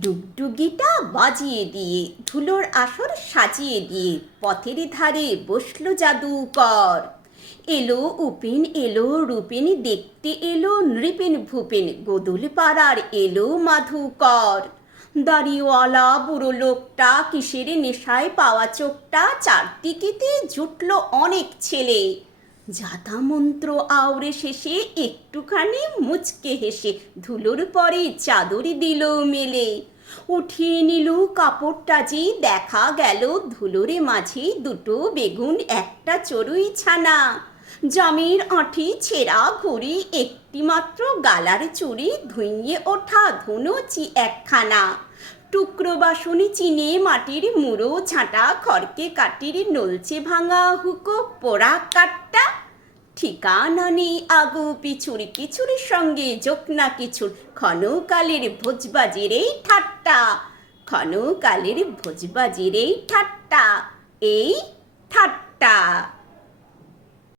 ডুগডুগিটা বাজিয়ে দিয়ে ধুলোর আসর সাজিয়ে দিয়ে পথের ধারে বসলো জাদুকর। এলো উপিন এলো রূপিন দেখতে এলো নৃপেন ভূপেন গোদুল পাড়ার এলো মাধুকর। দাড়িওয়ালা বুড়ো লোকটা কিসের নেশায় পাওয়া চোখটা চারদিকেতে জুটলো অনেক ছেলে। যাতা মন্ত্র আওড়ে শেষে একটুখানি মুচকে হেসে ধুলোর পরে চাদর দিল মেলে। উঠিয়ে নিল কাপড়টা যে দেখা গেল ধুলোরে মাঝে দুটো বেগুন একটা চড়ুই ছানা। জামের আঁঠি ছেঁড়া ঘড়ি একটি মাত্র গালার চুড়ি ধুইয়ে ওঠা ধনুচি একখানা। টুকরো বাসনি চিনে মাটির মুড়ো ঝাঁটা খড়কে কাটির নলচে ভাঙা হুকো পোড়া কাটটা। ঠিকানা নেই আগু পিছুর কিছুর সঙ্গে জোকনা কিছুর ক্ষণকালের ভোজবাজির এই ঠাট্টা। ক্ষণকালের ভোজবাজির এই ঠাট্টা। এই